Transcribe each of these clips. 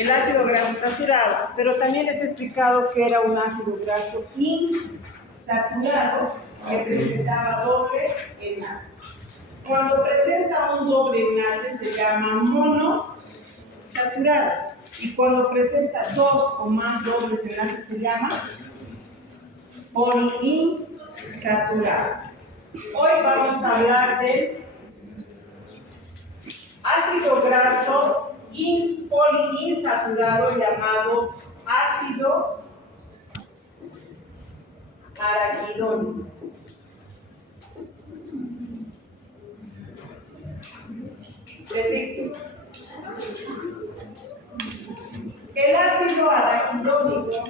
el ácido graso saturado, pero también les he explicado que era un ácido graso insaturado que presentaba dobles enlaces. Cuando presenta un doble enlace se llama monosaturado, y cuando presenta dos o más dobles enlaces se llama poliinsaturado. Hoy vamos a hablar del ácido graso poliinsaturado llamado ácido araquidónico. Les dicto. El ácido araquidónico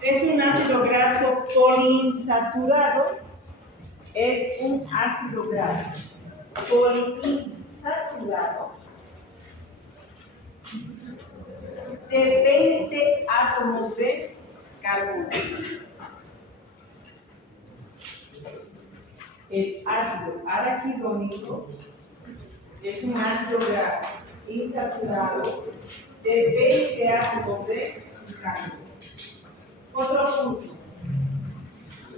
es un ácido graso poliinsaturado, es un ácido graso poliinsaturado de 20 átomos de carbono. El ácido araquidónico es un ácido graso insaturado de 20 átomos de carbono. Otro punto.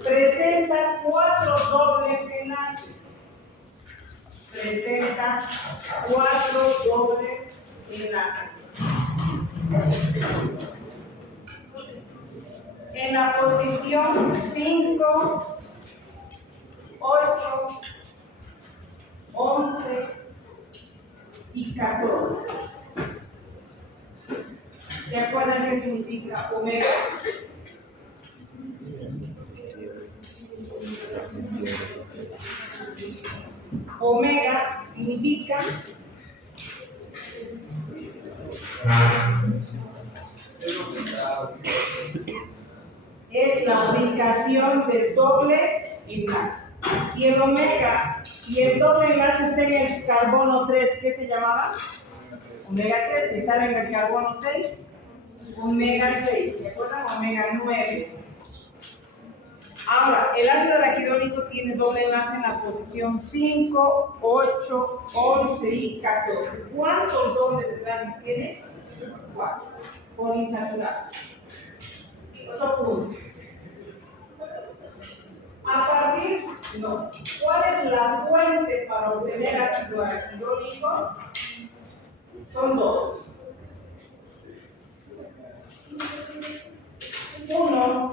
Presenta 4 dobles enlaces. Presenta 4 dobles enlaces. En la posición 5, 8, 11 y 14. ¿Se acuerdan qué significa omega? Omega significa es la ubicación del doble enlace. Si el doble enlace está en el carbono 3, ¿qué se llamaba? Omega 3. Si está en el carbono 6, omega 6. ¿Se acuerdan? Omega 9. Ahora, el ácido araquidónico tiene doble enlace en la posición 5, 8, 11 y 14. ¿Cuántos dobles enlaces tiene? 4. Poliinsaturado. Otro punto. ¿Cuál es la fuente para obtener ácido araquidónico? Son dos. Uno,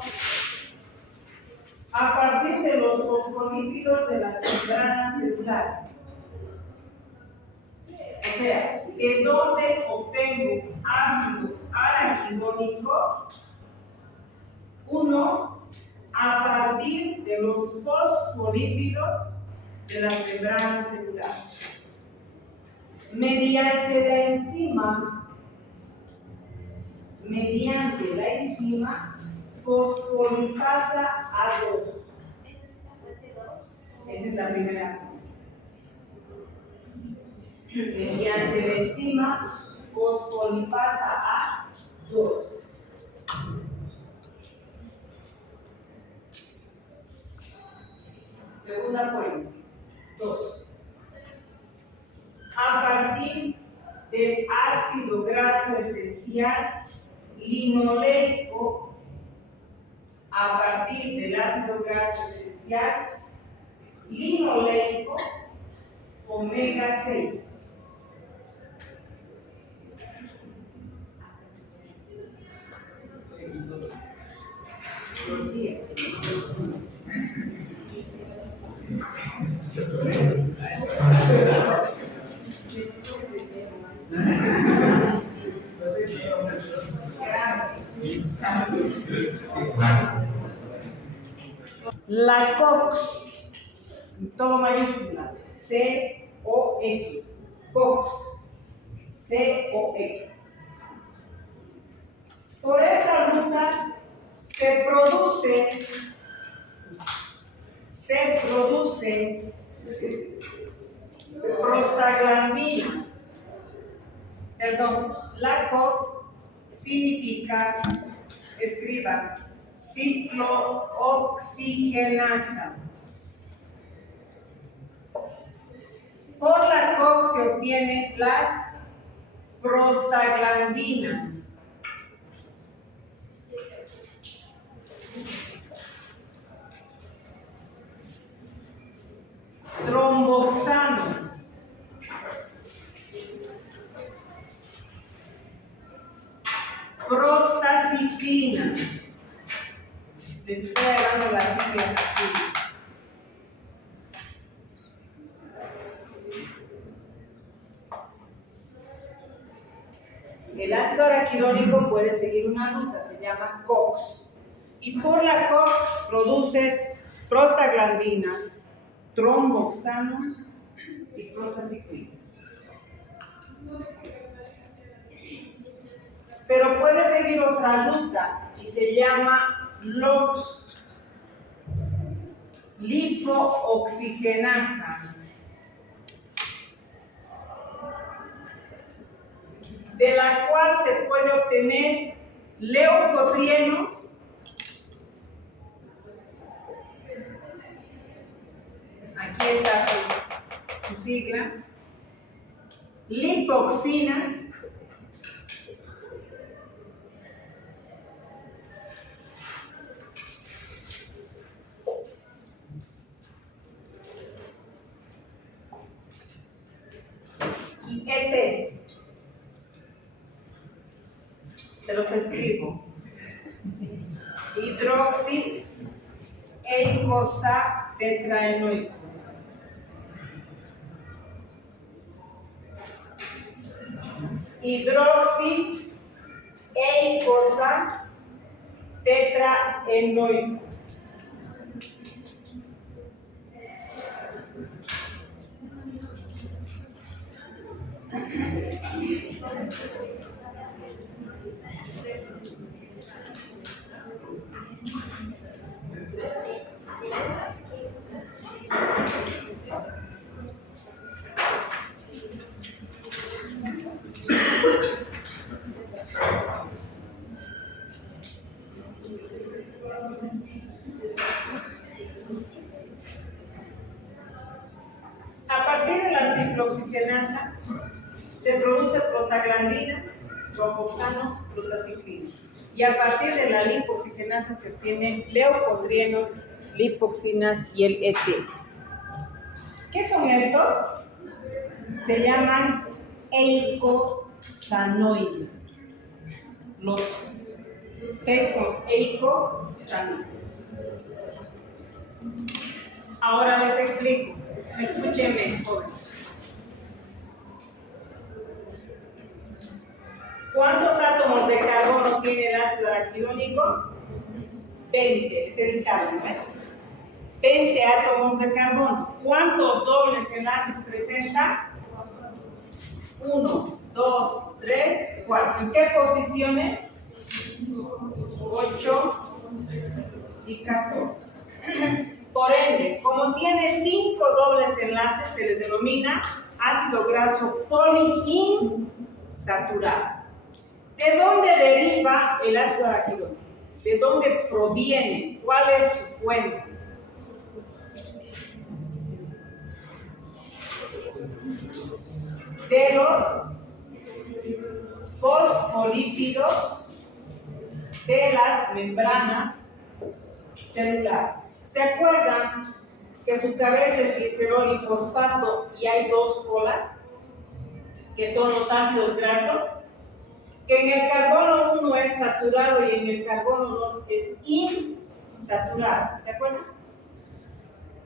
a partir de los fosfolípidos de las membranas celulares. O sea, ¿de dónde obtengo ácido araquidónico? Uno, a partir de los fosfolípidos de las membranas celulares. Mediante la enzima fosfolipasa A2. Esa es la primera. Mediante la enzima fosfolipasa A2. Segunda fuente. 2. A partir del ácido graso esencial linoleico, a partir del ácido graso esencial linoleico omega 6. La COX, todo mayúscula, C-O-X, COX, C-O-X. Por esta ruta se produce prostaglandinas. Perdón, la COX significa, escriban, ciclooxigenasa. contiene las prostaglandinas. Tromboxanos. Prostaciclinas. Les estoy dando las siglas aquí. El ácido araquidónico puede seguir una ruta, se llama COX. Y por la COX produce prostaglandinas, tromboxanos y prostaciclinas. Pero puede seguir otra ruta y se llama LOX, lipooxigenasa, de la cual se puede obtener leucotrienos, aquí está su sigla, lipoxinas, y ET. Se los escribo. Hidroxieicosaptetraenoico. Hidroxieicosaptetraenoico. A partir de la ciclooxigenasa se producen prostaglandinas, tromboxanos, prostaciclinas. Y a partir de la lipoxigenasa se obtienen leucotrienos, lipoxinas y el ET. ¿Qué son estos? Se llaman eicosanoides. Los 6 son eicosanoides. Ahora les explico. Escúchenme, jóvenes. ¿Cuántos átomos de carbono tiene el ácido araquidónico? 20, es editable, ¿eh? 20 átomos de carbono. ¿Cuántos dobles enlaces presenta? 1, 2, 3, 4. ¿En qué posiciones? 8 y 14. Por ende, como tiene 5 dobles enlaces, se le denomina ácido graso poliinsaturado. ¿De dónde deriva el ácido araquidónico? ¿De dónde proviene? ¿Cuál es su fuente? De los fosfolípidos de las membranas celulares. ¿Se acuerdan que su cabeza es glicerol y fosfato y hay 2 colas, que son los ácidos grasos? Que en el carbono 1 es saturado y en el carbono 2 es insaturado. ¿Se acuerdan?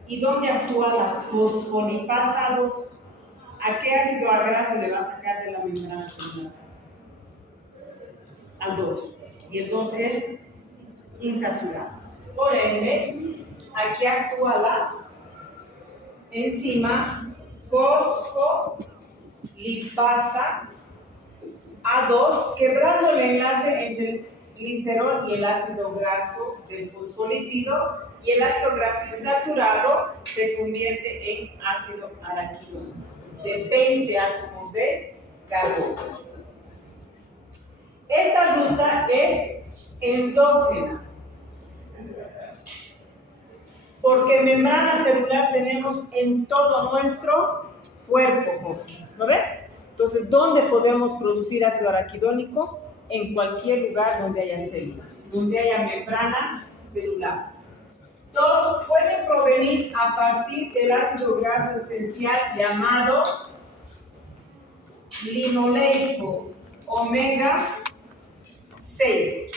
¿Y dónde actúa la fosfolipasa 2? ¿A qué ácido graso le va a sacar de la membrana celular? Al 2. Y el 2 es insaturado. Por ende, aquí actúa la enzima fosfolipasa A2, quebrando el enlace entre el glicerol y el ácido graso del fosfolípido, y el ácido graso insaturado se convierte en ácido araquidónico de 20 átomos de carbono. Esta ruta es endógena, porque membrana celular tenemos en todo nuestro cuerpo, jóvenes. ¿Lo ven? Entonces, ¿dónde podemos producir ácido araquidónico? En cualquier lugar donde haya célula, donde haya membrana celular. Dos, puede provenir a partir del ácido graso esencial llamado linoleico omega 6.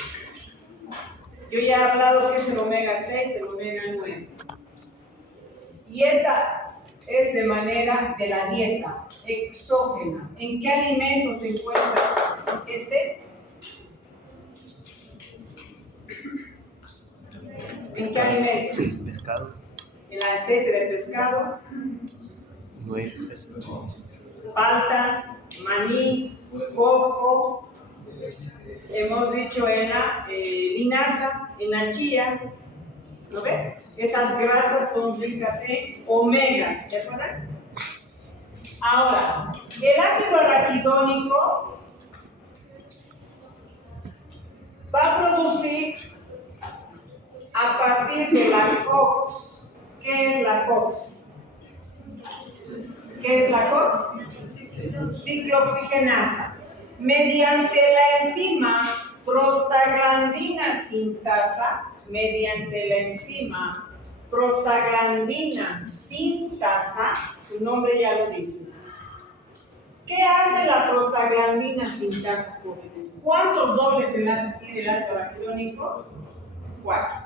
Yo ya he hablado que es el omega 6, el omega 9. Y esta es de manera de la dieta exógena. ¿En qué alimentos se encuentra este? ¿En qué alimentos? Pescados. En el aceite de pescado, Nueces. palta, maní, coco. Hemos dicho en la linaza, en la chía. ¿Lo ven? Esas grasas son ricas en omegas, ¿se acuerdan? Ahora, el ácido araquidónico va a producir a partir de la COX. ¿Qué es la COX? ¿Qué es la COX? Ciclooxigenasa. Mediante la enzima prostaglandina sintasa, su nombre ya lo dice. ¿Qué hace la prostaglandina sintasa, jóvenes? ¿Cuántos dobles enlaces tiene el ácido araquidónico? 4.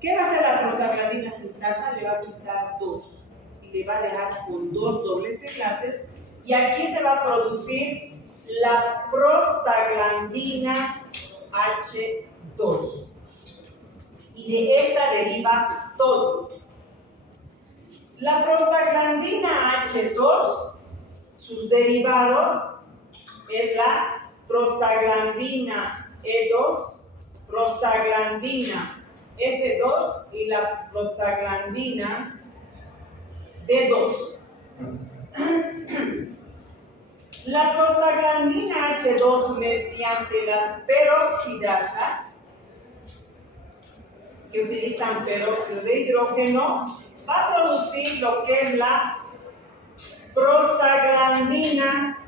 ¿Qué va a hacer la prostaglandina sintasa? Le va a quitar 2 y le va a dejar con 2 dobles enlaces, y aquí se va a producir la prostaglandina H2, y de esta deriva todo. La prostaglandina H2, sus derivados es la prostaglandina E2, prostaglandina F2 y la prostaglandina D2. La prostaglandina H2, mediante las peroxidasas, que utilizan peróxido de hidrógeno, va a producir lo que es la prostaglandina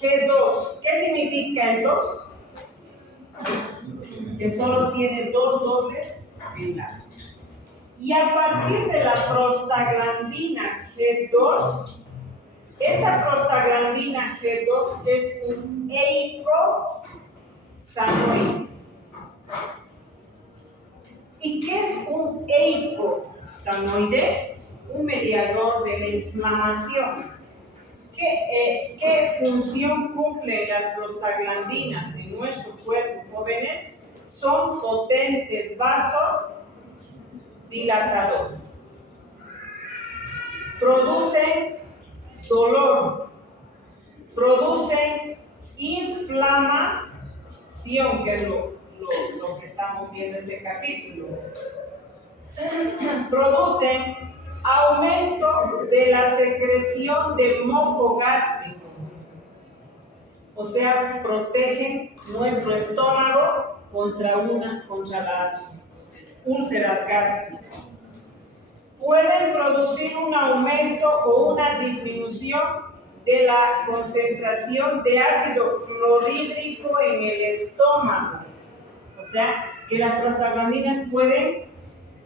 G2. ¿Qué significa el 2? Que solo tiene 2 dobles enlaces. Y a partir de la prostaglandina G2, esta prostaglandina G2 es un eicosanoide. ¿Y qué es un eicosanoide? Un mediador de la inflamación. ¿Qué función cumplen las prostaglandinas en nuestro cuerpo, jóvenes? Son potentes vasodilatadores. Producen dolor, producen inflamación, que es lo que estamos viendo en este capítulo. Producen aumento de la secreción de moco gástrico, o sea, protegen nuestro estómago contra las úlceras gástricas. Pueden producir un aumento o una disminución de la concentración de ácido clorhídrico en el estómago. O sea, que las prostaglandinas pueden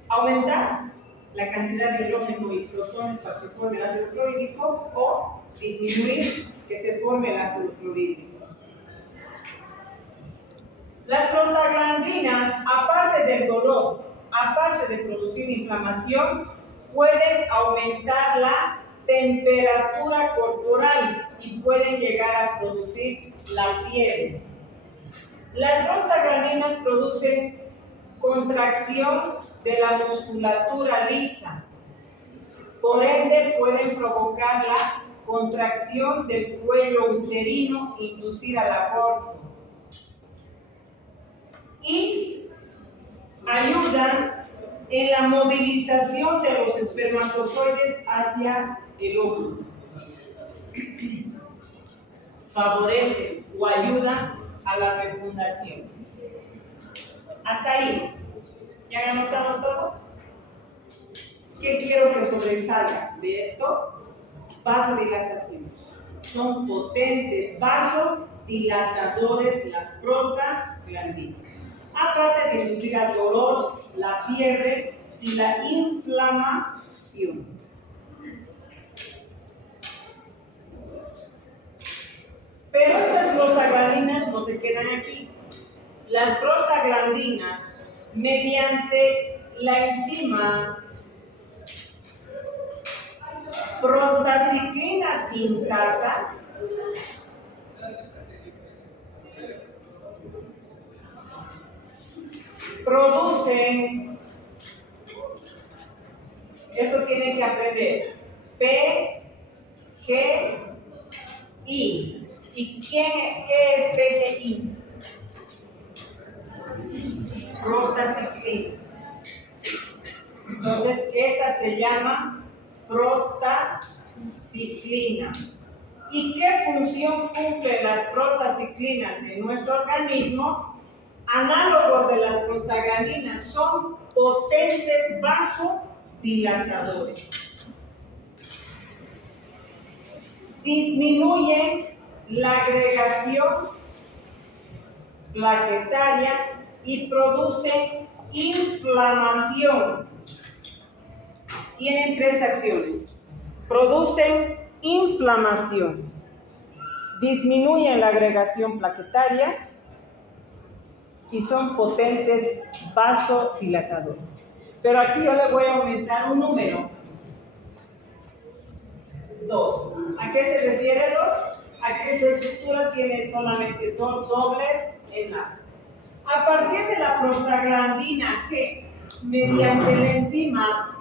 aumentar la cantidad de hidrógeno y protones para que se forme el ácido clorhídrico, o disminuir que se forme el ácido clorhídrico. Las prostaglandinas, aparte del dolor, aparte de producir inflamación, pueden aumentar la temperatura corporal y pueden llegar a producir la fiebre. Las prostaglandinas producen contracción de la musculatura lisa. Por ende, pueden provocar la contracción del cuello uterino e inducir al aborto. Y ayudan en la movilización de los espermatozoides hacia el óvulo. Favorecen o ayudan a la fecundación. Hasta ahí. ¿Ya han anotado todo? ¿Qué quiero que sobresalga de esto? vasodilatación. Son potentes vasodilatadores las prostaglandinas. Aparte de inducir al dolor, la fiebre y la inflamación. Pero estas prostaglandinas no se quedan aquí. Las prostaglandinas, mediante la enzima prostaciclina sintasa, producen, esto tienen que aprender, PGI. ¿Y qué es PGI? Prostaciclina. Entonces, esta se llama prostaciclina. ¿Y qué función cumplen las prostaciclinas en nuestro organismo? Análogos de las prostaglandinas, son potentes vasodilatadores. Disminuyen la agregación plaquetaria y producen inflamación. Tienen tres acciones. Producen inflamación, disminuyen la agregación plaquetaria y son potentes vasodilatadores. Pero aquí yo le voy a aumentar un número. 2. ¿A qué se refiere 2? A que su estructura tiene solamente 2 dobles enlaces. A partir de la prostaglandina G, mediante la enzima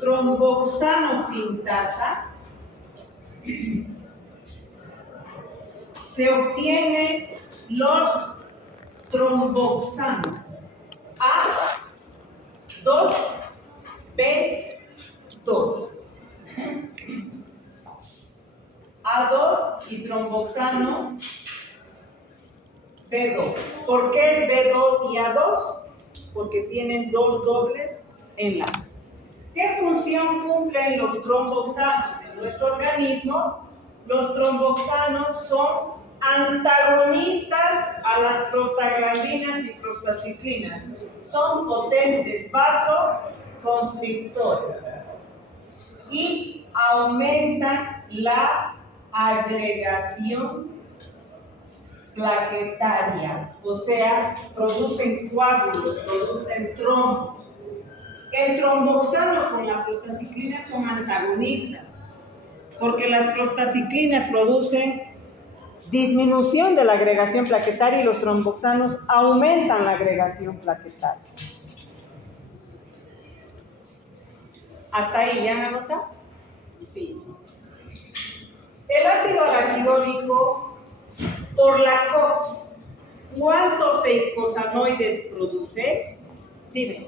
tromboxano sintasa, se obtienen los tromboxanos A2, B2. A2 y tromboxano B2. ¿Por qué es B2 y A2? Porque tienen 2 dobles enlaces. ¿Qué función cumplen los tromboxanos en nuestro organismo? Los tromboxanos son antagonistas a las prostaglandinas y prostaciclinas. Son potentes vasoconstrictores y aumentan la agregación plaquetaria, o sea, producen coágulos, producen trombos. El tromboxano con la prostaciclina son antagonistas, porque las prostaciclinas producen disminución de la agregación plaquetaria y los tromboxanos aumentan la agregación plaquetaria. ¿Hasta ahí ya me anota? Sí. El ácido araquidónico, por la COX, ¿cuántos eicosanoides produce? Dime.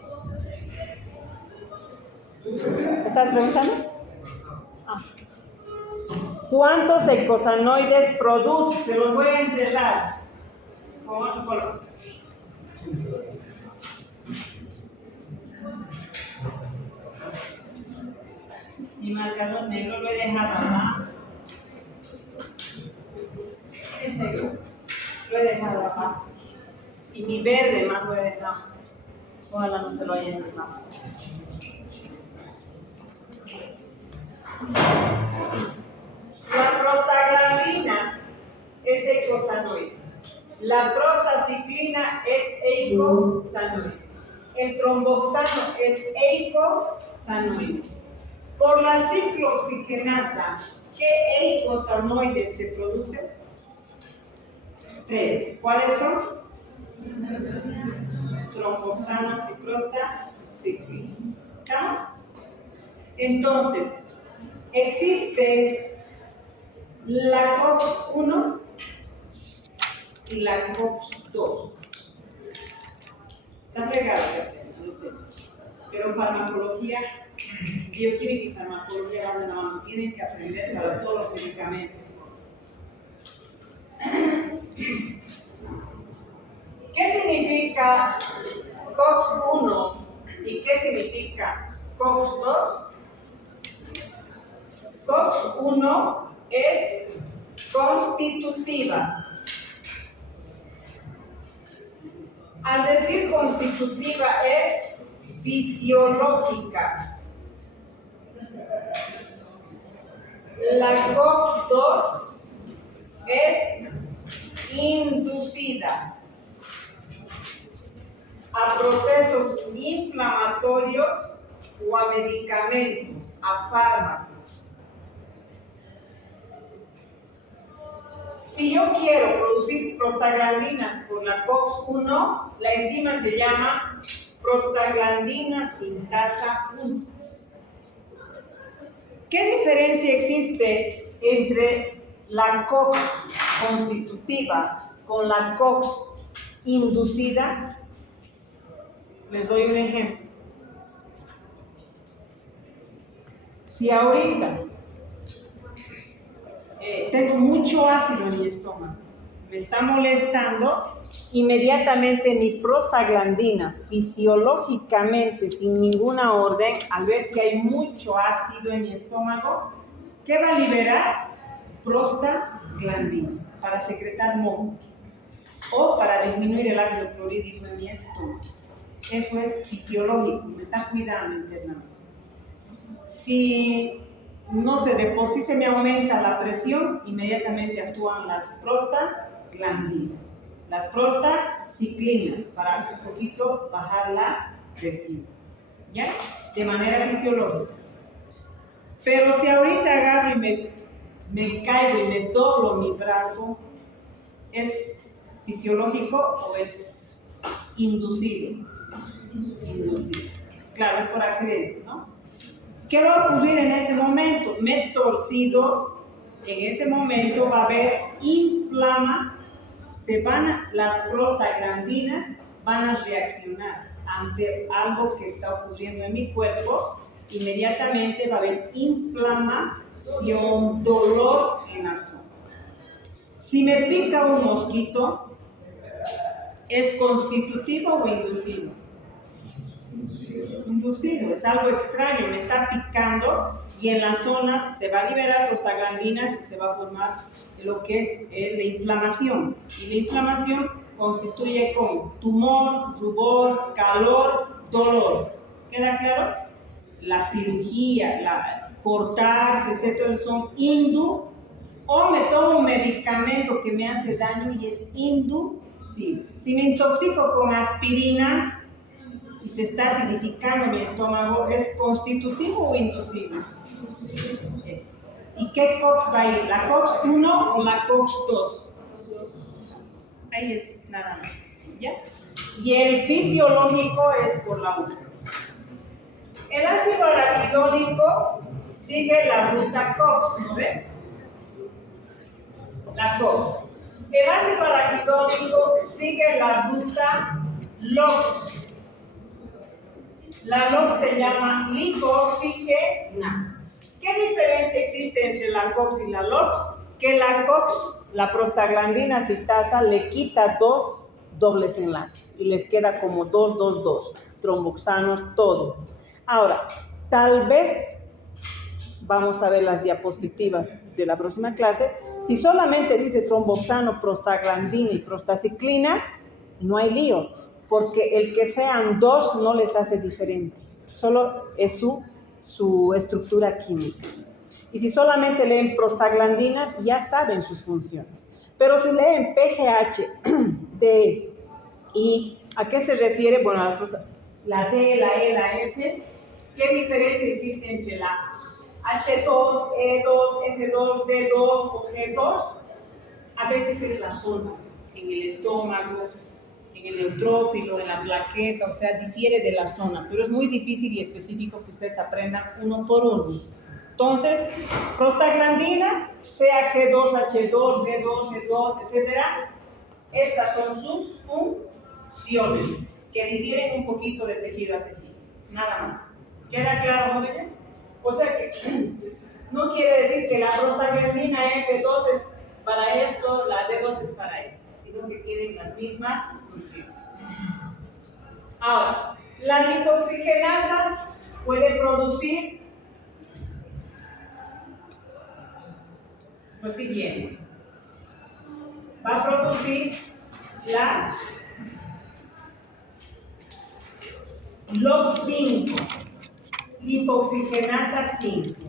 ¿Estás preguntando? ¿Cuántos eicosanoides produce? Se los voy a encerrar con 8 colores. Mi marcador negro lo he dejado abajo. Es negro. Lo he dejado abajo. Y mi verde más lo he dejado. Ojalá no se lo hayan dejado. La prostaglandina es eicosanoide. La prostaciclina es eicosanoide. El tromboxano es eicosanoide. Por la ciclooxigenasa, ¿qué eicosanoides se producen? 3. ¿Cuáles son? Tromboxanos y prostaciclina. ¿Estamos? Entonces, existe la COX-1 y la COX-2. Está pegado, no lo sé. Pero farmacología, bioquímica y farmacología van de la mano. Tienen que aprender para todos los medicamentos. ¿Qué significa COX-1 y qué significa COX-2? COX COX-1 es constitutiva. Al decir constitutiva es fisiológica. La COX-2 es inducida a procesos inflamatorios o a medicamentos, a fármacos. Si yo quiero producir prostaglandinas por la COX-1, la enzima se llama prostaglandina sintasa 1. ¿Qué diferencia existe entre la COX constitutiva con la COX inducida? Les doy un ejemplo. Si ahorita tengo mucho ácido en mi estómago, me está molestando, inmediatamente mi prostaglandina, fisiológicamente, sin ninguna orden, al ver que hay mucho ácido en mi estómago, ¿qué va a liberar? Prostaglandina, para secretar moco o para disminuir el ácido clorhídrico en mi estómago. Eso es fisiológico, me está cuidando internamente. Si si se me aumenta la presión, inmediatamente actúan las prostaglandinas, las prostaciclinas, para un poquito bajar la presión, ¿ya? De manera fisiológica. Pero si ahorita agarro y me caigo y me doblo mi brazo, ¿es fisiológico o es inducido? Inducido. Claro, es por accidente, ¿no? ¿Qué va a ocurrir en ese momento? Me he torcido, en ese momento va a haber las prostaglandinas van a reaccionar ante algo que está ocurriendo en mi cuerpo, inmediatamente va a haber inflamación, dolor en la zona. Si me pica un mosquito, ¿es constitutivo o inducido? Inducido, es algo extraño, me está picando y en la zona se va a liberar prostaglandinas y se va a formar lo que es la inflamación. Y la inflamación constituye con tumor, rubor, calor, dolor. ¿Queda claro? La cirugía, cortarse, etcétera, son o me tomo un medicamento que me hace daño y es inducido. Si me intoxico con aspirina y se está acidificando mi estómago, ¿es constitutivo o inducido? Eso. ¿Y qué COX va a ir? ¿La COX-1 o la COX-2? Ahí es, nada más. ¿Ya? Y el fisiológico es por la 1. El ácido araquidónico sigue la ruta COX, ¿no ven? La COX. El ácido araquidónico sigue la ruta LOX. La LOX se llama glicooxigenasa. ¿Qué diferencia existe entre la COX y la LOX? Que la COX, la prostaglandina sintasa, le quita 2 dobles enlaces y les queda como 2, tromboxanos, todo. Ahora, tal vez vamos a ver las diapositivas de la próxima clase. Si solamente dice tromboxano, prostaglandina y prostaciclina, no hay lío, porque el que sean 2 no les hace diferente, solo es su estructura química. Y si solamente leen prostaglandinas, ya saben sus funciones. Pero si leen PGH, D, I, ¿a qué se refiere? Bueno, la D, la E, la F. ¿Qué diferencia existe entre la H2, E2, F2, D2 o G2? A veces es la zona, en el estómago, en el neutrófilo, en la plaqueta, o sea, difiere de la zona, pero es muy difícil y específico que ustedes aprendan uno por uno. Entonces, prostaglandina, sea G2, H2, D2, E2, etc. Estas son sus funciones, que difieren un poquito de tejido a tejido, nada más. ¿Queda claro, jóvenes? O sea que no quiere decir que la prostaglandina F2 es para esto, la D2 es para esto, sino que tienen las mismas funciones. Ahora, la glicooxigenasa puede producir lo siguiente. Va a producir la LOX5, lipoxigenasa 5,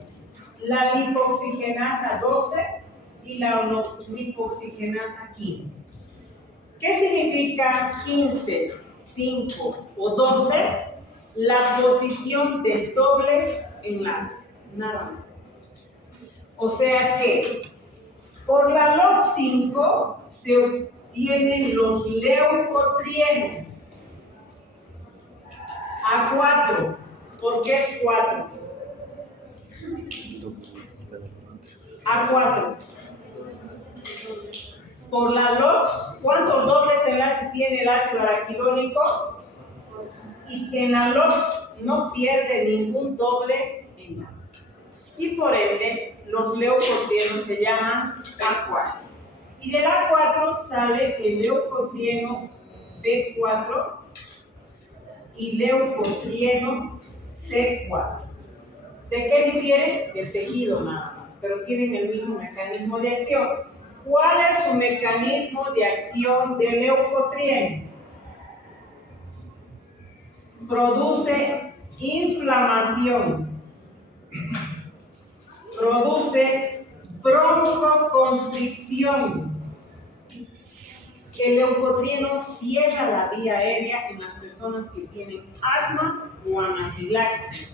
la lipoxigenasa 12 y la lipoxigenasa 15. ¿Qué significa 15, 5 o 12? La posición del doble enlace, nada más. O sea que por la LOX5 se obtienen los leucotrienos A4. ¿Por qué es 4? A4. Por la LOX, ¿cuántos dobles enlaces tiene el ácido araquidónico? Y en la LOX no pierde ningún doble enlace. Y por ende, los leucotrienos se llaman A4. Y del A4 sale el leucotrieno B4 y leucotrieno C4. ¿De qué difieren? Del tejido nada más, pero tienen el mismo mecanismo de acción. ¿Cuál es su mecanismo de acción del leucotrieno? Produce inflamación, produce broncoconstricción. El leucotrieno cierra la vía aérea en las personas que tienen asma o anafilaxia,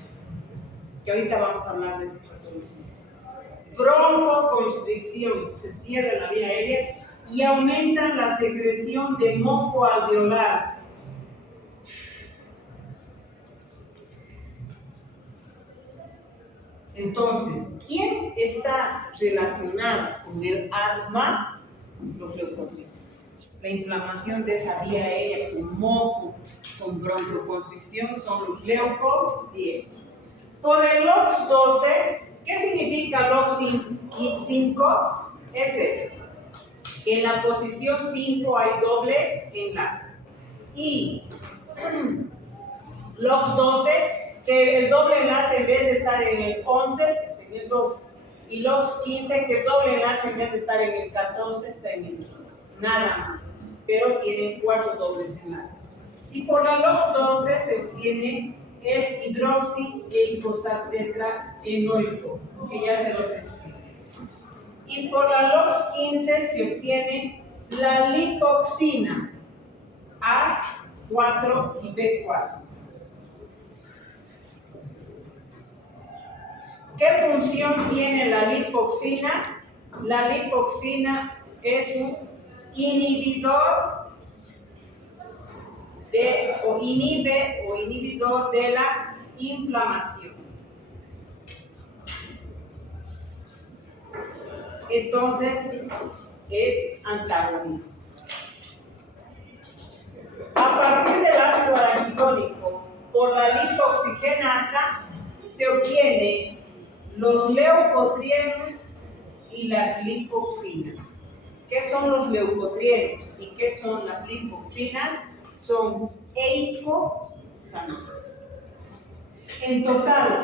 que ahorita vamos a hablar de eso. Broncoconstricción, se cierra la vía aérea y aumentan la secreción de moco alveolar. Entonces, ¿quién está relacionado con el asma? Los leucotrienos. La inflamación de esa vía aérea con moco, con broncoconstricción, son los leucotrienos. Por el LOX12, ¿qué significa LOX5? Es esto, que en la posición 5 hay doble enlace. Y LOX12, que el doble enlace en vez de estar en el 11, está en el 12. Y LOX15, que el doble enlace en vez de estar en el 14, está en el 15. Nada más. Pero tienen 4 dobles enlaces. Y por la LOX12 se obtiene el hidroxieicosatetraenoico, que ya se los expliqué. Y por la LOX15 se obtiene la lipoxina A4 y B4. ¿Qué función tiene la lipoxina? La lipoxina es un inhibidor inhibidor de la inflamación. Entonces, es antagonista. A partir del ácido araquidónico, por la lipoxigenasa, se obtiene los leucotrienos y las lipoxinas. ¿Qué son los leucotrienos y qué son las lipoxinas? Son eicosanoides. En total,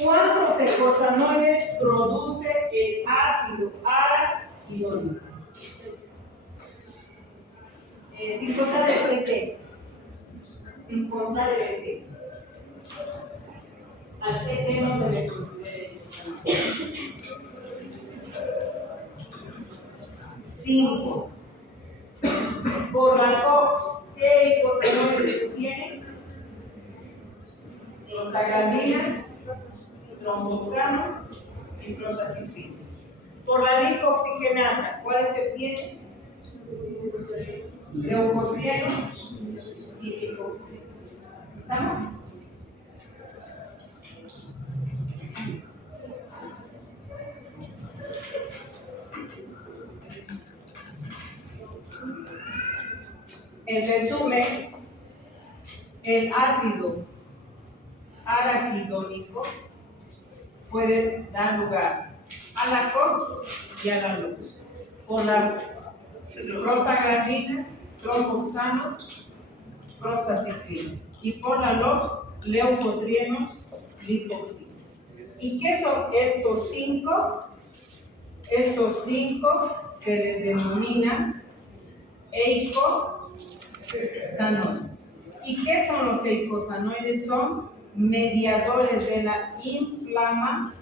¿cuántos eicosanoides produce el ácido araquidónico? Sin contar el PT. Sin contar el PT. Al PT no se le considera. 5. Por la COX, ¿qué eicosanoides tienen? Prostaglandinas, tromboxanos y prostacitrinas. Por la lipoxigenasa, ¿cuáles se tienen? Leucotrienos y lipoxinas. ¿Estamos? En resumen, el ácido araquidónico puede dar lugar a la COX y a la LOX. Por las prostaglandinas, tromboxanos, prostacitrinas. Y por la LOX, leucotrienos, lipoxinas. ¿Y qué son estos 5? Estos 5 se les denomina eicosanoides. ¿Y qué son los eicosanoides? Son mediadores de la inflamación.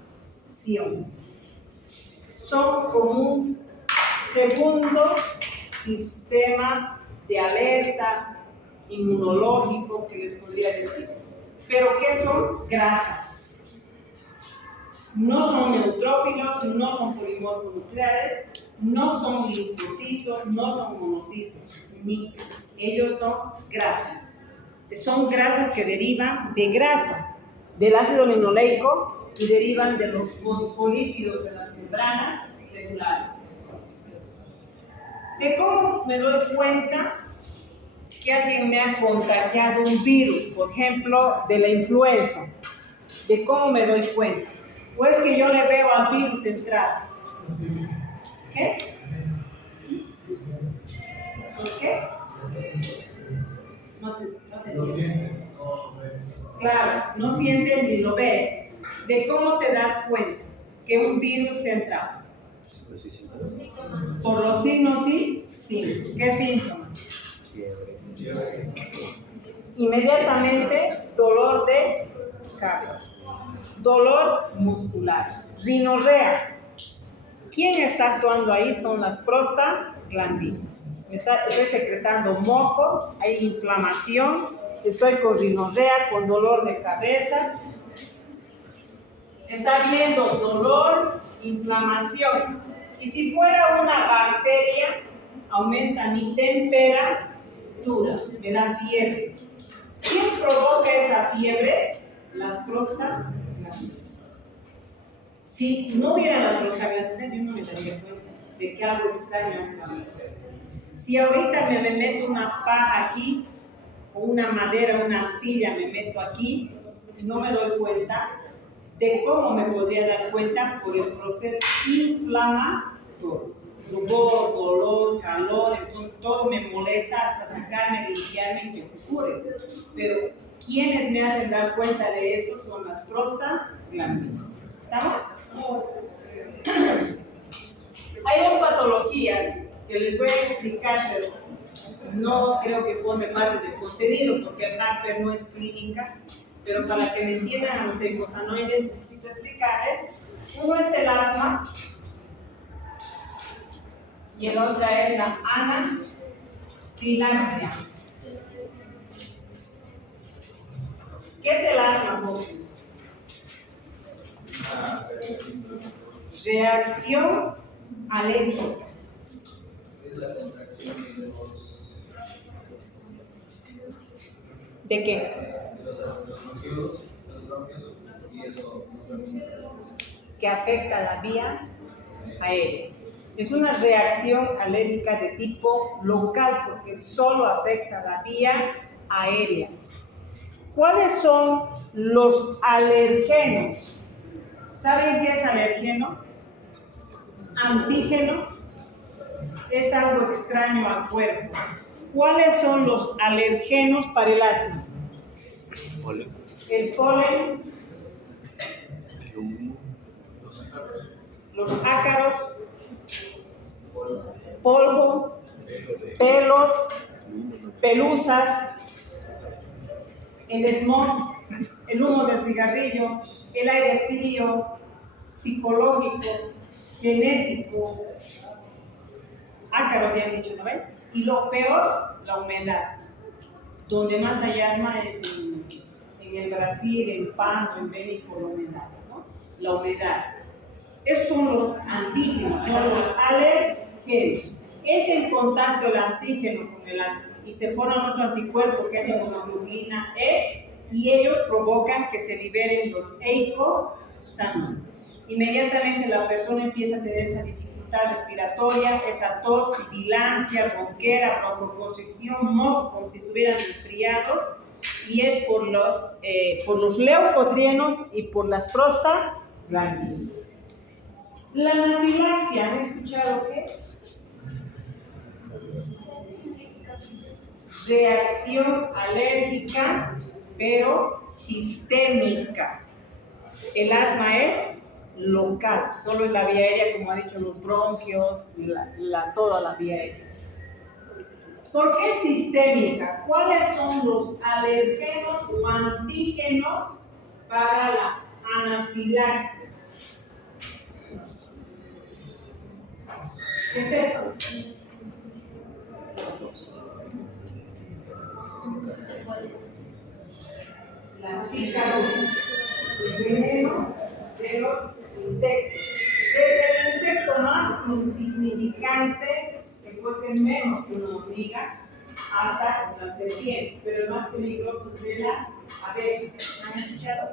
Son como un segundo sistema de alerta inmunológico que les podría decir. ¿Pero qué son? Grasas. No son neutrófilos, no son polimorfos nucleares, no son linfocitos, no son monocitos, ni ellos son grasas. Son grasas que derivan de grasa, del ácido linoleico y derivan de los fosfolípidos de las membranas celulares. ¿De cómo me doy cuenta que alguien me ha contagiado un virus, por ejemplo, de la influenza? ¿De cómo me doy cuenta? ¿O es que yo le veo al virus entrar? ¿Qué? ¿Por qué? No te Claro, no sientes ni lo ves. ¿De cómo te das cuenta que un virus te ha entrado? Por los signos, sí. ¿Qué síntomas? Inmediatamente dolor de cabeza, dolor muscular, rinorrea. ¿Quién está actuando ahí? Son las prostaglandinas. Estoy secretando moco, hay inflamación, estoy con rinorrea, con dolor de cabeza. Está viendo dolor, inflamación. Y si fuera una bacteria, aumenta mi temperatura, me da fiebre. ¿Quién provoca esa fiebre? Las prostaglandinas. Si no hubiera las prostaglandinas, yo no me daría cuenta de que algo extraño ha cambiado. Si ahorita me meto una paja aquí, o una madera, una astilla, me meto aquí, y no me doy cuenta, ¿de cómo me podría dar cuenta? Por el proceso inflamatorio. Rubor, dolor, calor, entonces todo me molesta hasta sacarme, limpiarme y que se cure. Pero quienes me hacen dar cuenta de eso son las prostaglandinas. ¿Estamos? Hay dos patologías que les voy a explicar, pero no creo que forme parte del contenido porque el HACPER no es clínica, pero para que me entiendan a los eicosanoides necesito explicarles. Uno es el asma y el otro es la anafilaxia. ¿Qué es el asma, jóvenes? Reacción alérgica. ¿De qué? Que afecta la vía aérea. Es una reacción alérgica de tipo local porque solo afecta la vía aérea. ¿Cuáles son los alergenos? ¿Saben qué es alergeno? Antígeno es algo extraño al cuerpo. ¿Cuáles son los alergenos para el asma? El polen, los ácaros, polvo, pelos, pelusas, el smog, el humo del cigarrillo, el aire frío, psicológico, genético, ácaros ya han dicho, ¿no ven? Y lo peor, la humedad. Donde más hay asma es en el Brasil, en Pando, en Beni, por la humedad, ¿no? La humedad. Esos son los antígenos, son los alergenos. Entra en contacto el antígeno con y se forma nuestro anticuerpo que es la hemoglobina E, y ellos provocan que se liberen los eicosanoides. Inmediatamente la persona empieza a tener esa dificultad respiratoria, esa tos, sibilancia, ronquera, broncoconstricción, moco, como si estuvieran resfriados, y es por los leucotrienos y por las prostaglandinas. La anafilaxia, ¿han escuchado qué es? Reacción alérgica, pero sistémica. El asma es local, solo en la vía aérea, como ha dicho, los bronquios, toda la vía aérea. ¿Por qué sistémica? ¿Cuáles son los alergenos o antígenos para la anafilaxia? ¿Qué es esto? Las picaduras, el veneno de los insectos. Desde el insecto más insignificante, que puede ser menos que una hormiga, hasta las serpientes, pero el más peligroso es de la abeja. ¿Han escuchado?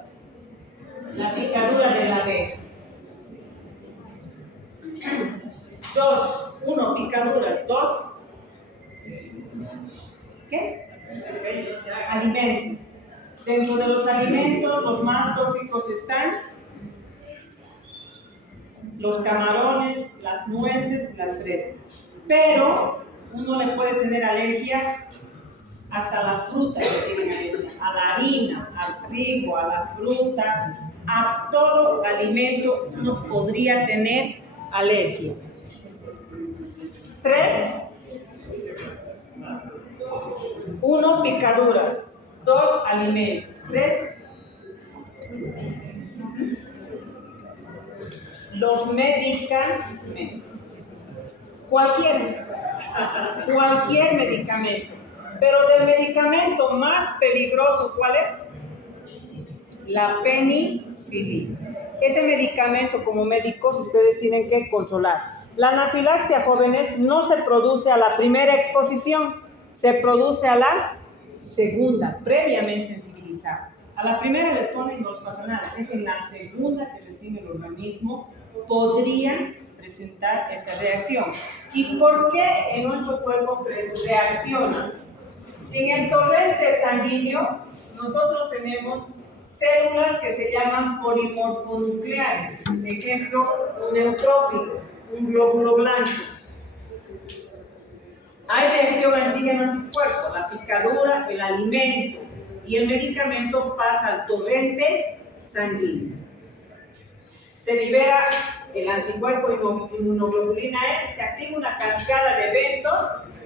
La picadura de la abeja. 2, 1, picaduras. 2, ¿qué? Alimentos. Dentro de los alimentos, los más tóxicos están los camarones, las nueces, las fresas. Pero uno le puede tener alergia hasta las frutas que tienen alergia, a la harina, al trigo, a la fruta, a todo alimento uno podría tener alergia. 3, 1, picaduras. 2, alimentos. 3, los medicamentos. Cualquier medicamento. Pero del medicamento más peligroso, ¿cuál es? La penicilina. Ese medicamento, como médicos, ustedes tienen que controlar. La anafilaxia, jóvenes, no se produce a la primera exposición, se produce a la segunda, previamente sensibilizada. A la primera les ponen, no les pasa nada. Es en la segunda que recibe el organismo, podrían presentar esta reacción. ¿Y por qué en nuestro cuerpo reacciona? En el torrente sanguíneo, nosotros tenemos células que se llaman polimorfonucleares. Ejemplo, un neutrófilo, un glóbulo blanco. Hay reacción antígeno-anticuerpo, la picadura, el alimento y el medicamento pasa al torrente sanguíneo. Se libera el anticuerpo inmunoglobulina E, se activa una cascada de eventos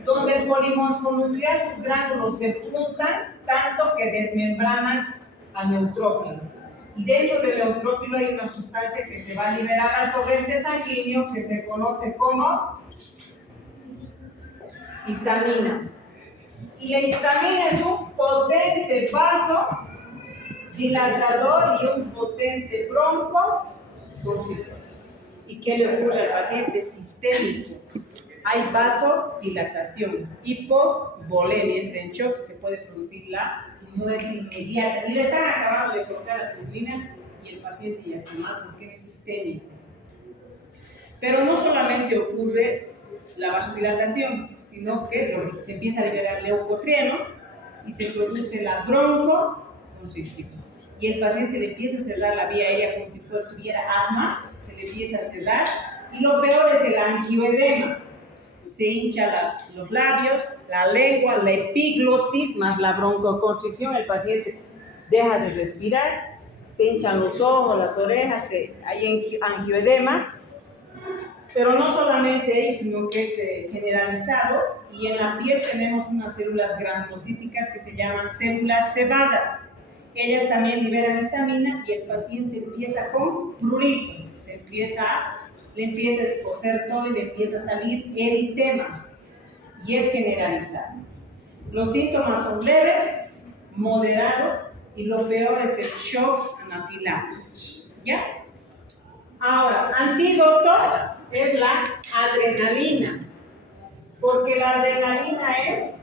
donde el polimorfonuclear, sus gránulos se juntan tanto que desmembranan al neutrófilo. Y dentro del neutrófilo hay una sustancia que se va a liberar al torrente sanguíneo que se conoce como histamina. Y la histamina es un potente vasodilatador y un potente broncoconstrictor. ¿Y qué le ocurre al paciente? Sistémico. Hay vasodilatación, hipovolemia, entra en shock, se puede producir la muerte inmediata. Y le están acabando de colocar la penicilina y el paciente ya está mal porque es sistémico. Pero no solamente ocurre la vasodilatación, sino que se empieza a liberar leucotrienos y se produce la broncoconstricción. Y el paciente le empieza a cerrar la vía aérea como si tuviera asma, se le empieza a cerrar. Y lo peor es el angioedema. Se hincha los labios, la lengua, la epiglotis, más la broncoconstricción, el paciente deja de respirar, se hinchan los ojos, las orejas, hay angioedema, pero no solamente ahí, sino que es generalizado, y en la piel tenemos unas células granulocíticas que se llaman células sebadas. Ellas también liberan histamina y el paciente empieza con prurito, le empieza a escocer todo y le empieza a salir eritemas, y es generalizado. Los síntomas son leves, moderados, y lo peor es el shock anafiláctico. ¿Ya? Ahora, antídoto es la adrenalina, porque la adrenalina es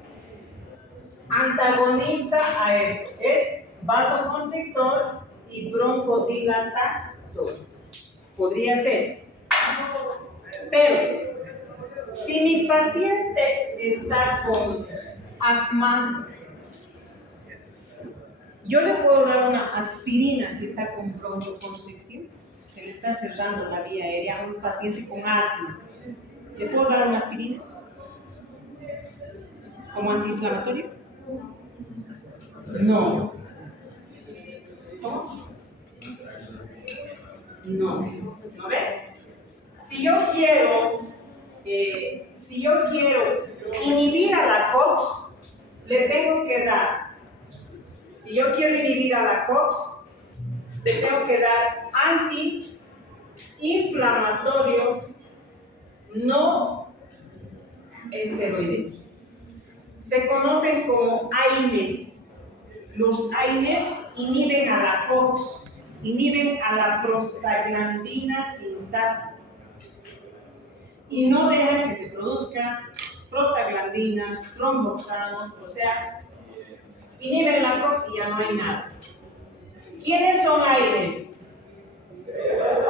antagonista a esto, es vasoconstrictor y broncodilatador. Podría ser. Pero, si mi paciente está con asma, yo le puedo dar una aspirina si está con broncoconstricción, se le está cerrando la vía aérea a un paciente con asma. ¿Le puedo dar una aspirina como antiinflamatorio? No. ¿Cómo? No. ¿No ve? Si yo quiero inhibir a la COX, le tengo que dar. Si yo quiero inhibir a la COX, le tengo que dar antiinflamatorios no esteroideos. Se conocen como AINES. Los AINES inhiben a la COX, inhiben a la prostaglandina sintasa y no dejan que se produzcan prostaglandinas, tromboxanos, o sea, inhiben la COX y ya no hay nada. ¿Quiénes son AINES?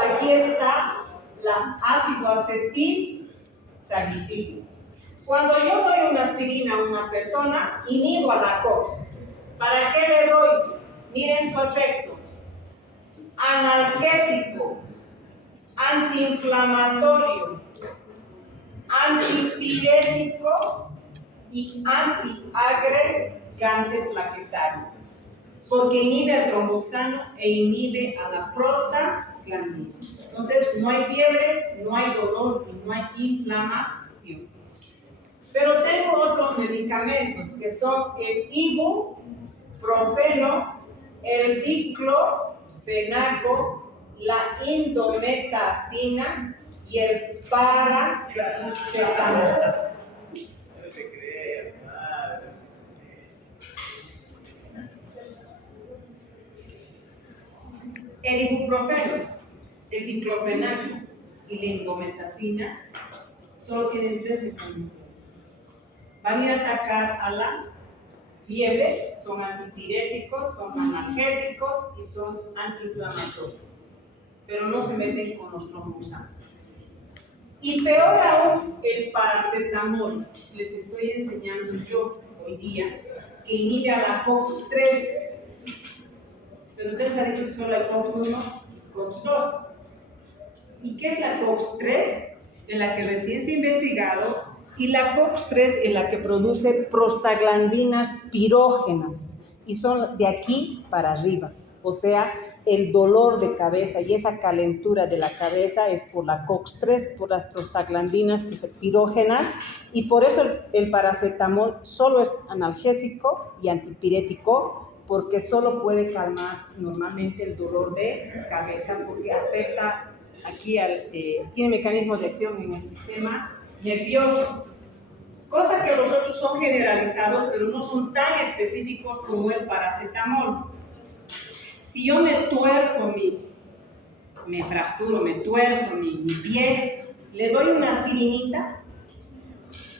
Aquí está la ácido acetil salicílico. Cuando yo doy una aspirina a una persona, inhibo a la COX. ¿Para qué le doy? Miren su efecto. Analgésico, antiinflamatorio, antipirético y antiagregante plaquetario. Porque inhibe el tromboxano e inhibe a la prostaglandina. Entonces, no hay fiebre, no hay dolor y no hay inflamación. Pero tengo otros medicamentos que son el ibuprofeno, el diclofenaco, la indometacina y el paracetamol. El ibuprofeno, el diclofenaco y la indometacina solo tienen 3 mecanismos. Van a atacar a la fiebre, son antipiréticos, son analgésicos y son antiinflamatorios, pero no se meten con los tromboxanos. Y peor aún, el paracetamol, les estoy enseñando yo hoy día, que inhibe a la COX-3. Pero usted les ha dicho que solo hay COX-1, COX-2. ¿Y qué es la COX-3? En la que recién se ha investigado, y la COX-3 en la que produce prostaglandinas pirógenas, y son de aquí para arriba. O sea, el dolor de cabeza y esa calentura de la cabeza es por la COX-3, por las prostaglandinas que son pirógenas, y por eso el paracetamol solo es analgésico y antipirético, porque solo puede calmar normalmente el dolor de cabeza, porque afecta aquí, tiene mecanismos de acción en el sistema nervioso. Cosa que los otros son generalizados, pero no son tan específicos como el paracetamol. Si yo me tuerzo, me fracturo, me tuerzo mi pie, le doy una aspirinita.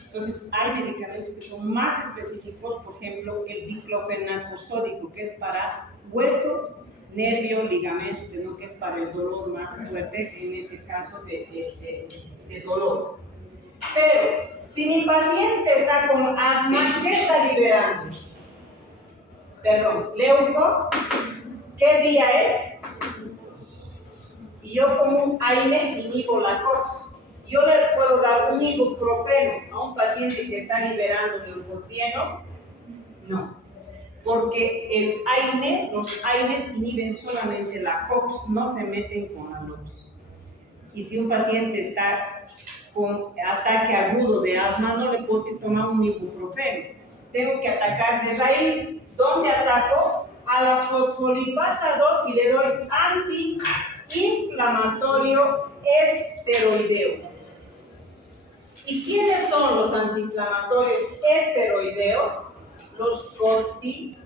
Entonces, hay medicamentos que son más específicos, por ejemplo, el diclofenaco sódico, que es para hueso, nervio, ligamento, que es para el dolor más fuerte, en ese caso de dolor. Pero, si mi paciente está con asma, ¿qué está liberando? Perdón, leuco, ¿qué vía es? Y yo con un AINE inhibo la COX. Yo le puedo dar un ibuprofeno a un paciente que está liberando leucotrieno. No, porque los AINES inhiben solamente la COX, no se meten con la LOX. Y si un paciente está con ataque agudo de asma, no le puedo decir tomar un ibuprofeno. Tengo que atacar de raíz. ¿Dónde ataco? A la fosfolipasa 2 y le doy antiinflamatorio esteroideo. ¿Y quiénes son los antiinflamatorios esteroideos? Los corticoides.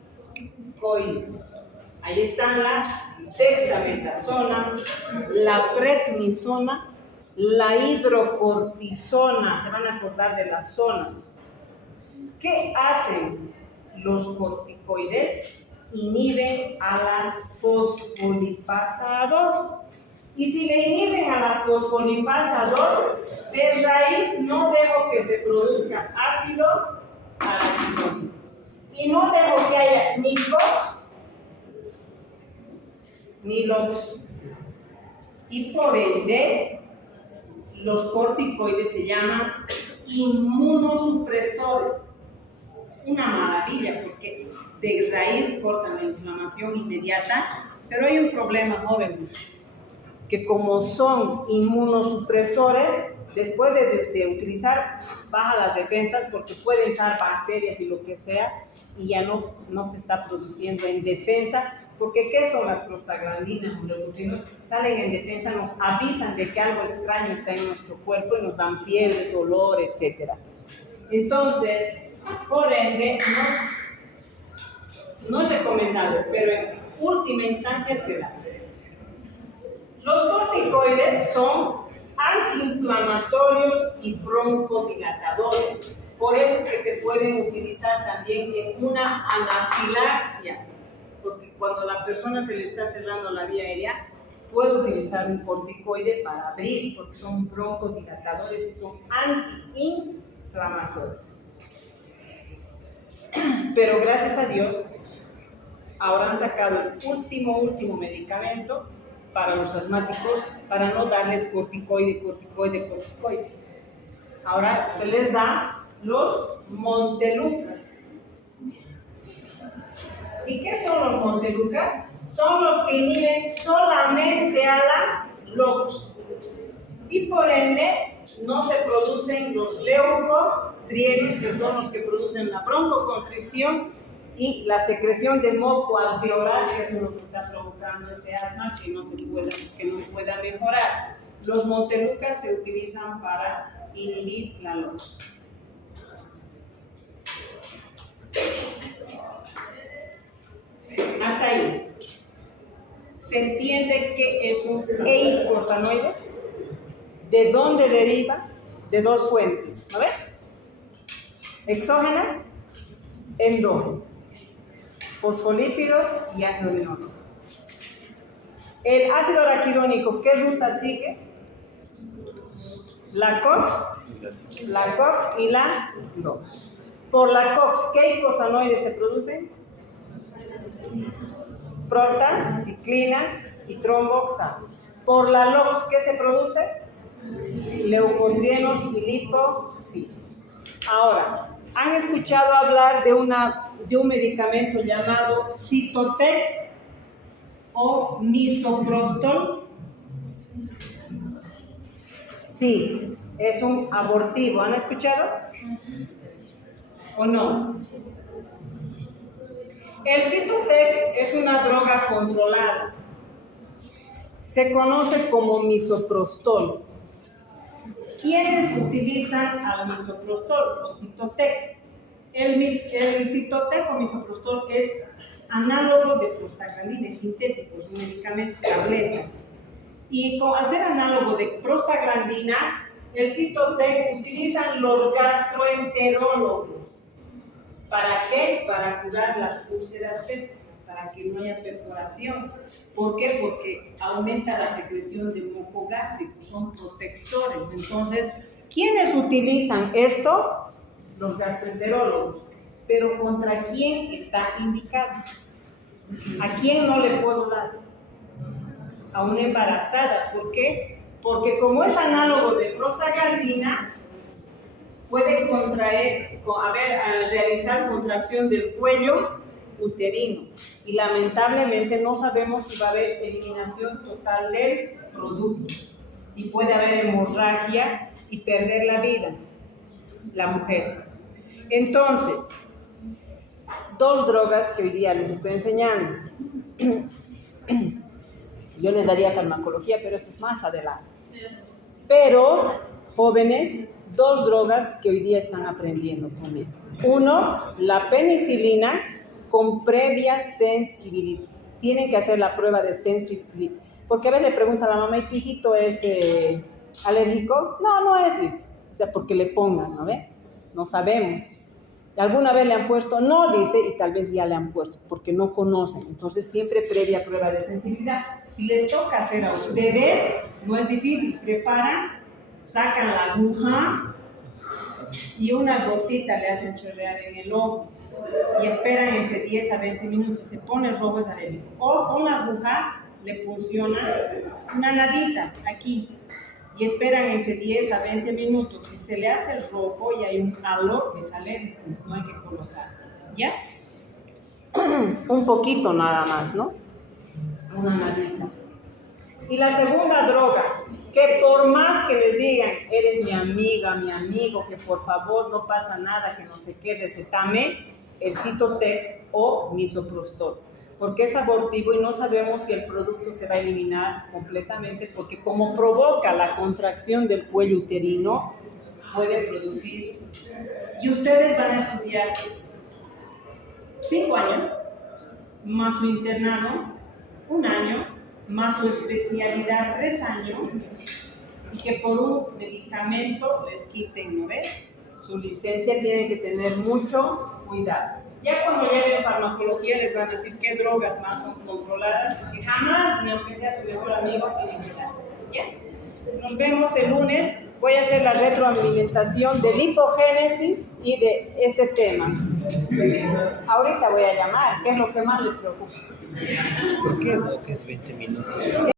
Ahí están la dexametasona, la prednisona, la hidrocortisona. Se van a acordar de las zonas. ¿Qué hacen los corticoides? Inhiben a la fosfolipasa 2. Y si le inhiben a la fosfolipasa 2, de raíz no dejo que se produzca ácido araquidónico. Y no dejo que haya ni COX ni LOX. Y por ende, los corticoides se llaman inmunosupresores. Una maravilla, porque de raíz cortan la inflamación inmediata, pero hay un problema, jóvenes. que como son inmunosupresores, después de utilizar, baja las defensas porque pueden entrar bacterias y lo que sea, y ya no se está produciendo en defensa, porque ¿qué son las prostaglandinas? Los leucotrienos salen en defensa, nos avisan de que algo extraño está en nuestro cuerpo y nos dan fiebre, dolor, etc. Entonces, por ende, no es recomendable, pero en última instancia se da. Los corticoides son antiinflamatorios y broncodilatadores. Por eso es que se pueden utilizar también en una anafilaxia, porque cuando a la persona se le está cerrando la vía aérea, puede utilizar un corticoide para abrir, porque son broncodilatadores y son antiinflamatorios. Pero gracias a Dios, ahora han sacado el último medicamento para los asmáticos, para no darles corticoide. Ahora se les da los Montelukast. ¿Y qué son los Montelukast? Son los que inhiben solamente a la LOX. Y por ende, no se producen los leucotrienos, que son los que producen la broncoconstricción y la secreción de moco alveolar, que es lo que está provocando ese asma que no pueda mejorar. Los Montelukast se utilizan para inhibir la LOX. Hasta ahí. ¿Se entiende qué es un eicosanoide? ¿De dónde deriva? De dos fuentes, ¿no ves? Exógena, endógena. Fosfolípidos y ácido linológico. El ácido araquidónico, ¿qué ruta sigue? La COX y la LOX. Por la COX, ¿qué eicosanoides se producen? Prostaciclinas y tromboxanos. Por la LOX, ¿qué se produce? Leucotrienos y lipocitos. Ahora, ¿han escuchado hablar de un medicamento llamado Cytotec o misoprostol? Sí, es un abortivo. ¿Han escuchado? ¿O no? El Cytotec es una droga controlada. Se conoce como misoprostol. ¿Quiénes utilizan al misoprostol o Cytotec? El Cytotec o misoprostol es análogo de prostaglandines sintéticos, medicamentos tableta. Y al ser análogo de prostaglandina, el Cytotec utilizan los gastroenterólogos. ¿Para qué? Para curar las úlceras pépticas, para que no haya perforación. ¿Por qué? Porque aumenta la secreción de moco gástrico, son protectores. Entonces, ¿quiénes utilizan esto? Los gastroenterólogos. Pero ¿contra quién está indicado? ¿A quién no le puedo dar? A una embarazada. ¿Por qué? Porque como es análogo de prostaglandina, puede realizar contracción del cuello uterino y lamentablemente no sabemos si va a haber eliminación total del producto y puede haber hemorragia y perder la vida la mujer. Entonces, dos drogas que hoy día les estoy enseñando. Yo les daría farmacología, pero eso es más adelante. Pero, jóvenes, dos drogas que hoy día están aprendiendo conmigo. Uno, la penicilina con previa sensibilidad. Tienen que hacer la prueba de sensibilidad. Porque a veces le pregunta a la mamá, ¿y tu hijito es alérgico? No, no es, dice. O sea, porque le pongan, ¿no ve? No sabemos. ¿Alguna vez le han puesto? No, dice, y tal vez ya le han puesto, porque no conocen. Entonces, siempre previa prueba de sensibilidad. Si les toca hacer a ustedes, no es difícil. Preparan, sacan la aguja y una gotita le hacen chorrear en el ojo y esperan entre 10 a 20 minutos. Se pone rojo, es alérgico. O con la aguja le funciona una nadita aquí y esperan entre 10 a 20 minutos. Si se le hace rojo y hay un halo, es alérgico, no hay que colocar. ¿Ya? Un poquito nada más, ¿no? Una nadita. Y la segunda droga, que por más que les digan, eres mi amiga, mi amigo, que por favor no pasa nada, que no sé qué, recetame el Cytotec o misoprostol, porque es abortivo y no sabemos si el producto se va a eliminar completamente, porque como provoca la contracción del cuello uterino, puede producir. Y ustedes van a estudiar 5 años, más su internado, 1 año, más su especialidad 3 años, y que por un medicamento les quiten, ¿no ves? Su licencia. Tiene que tener mucho cuidado. Ya cuando lleven farmacología les van a decir qué drogas más son controladas, que jamás, ni aunque sea su mejor amigo, tienen que dar. ¿Ya? Nos vemos el lunes. Voy a hacer la retroalimentación de lipogénesis y de este tema. Ahorita voy a llamar, ¿qué es lo que más les preocupa? ¿Por qué no? Que es 20 minutos.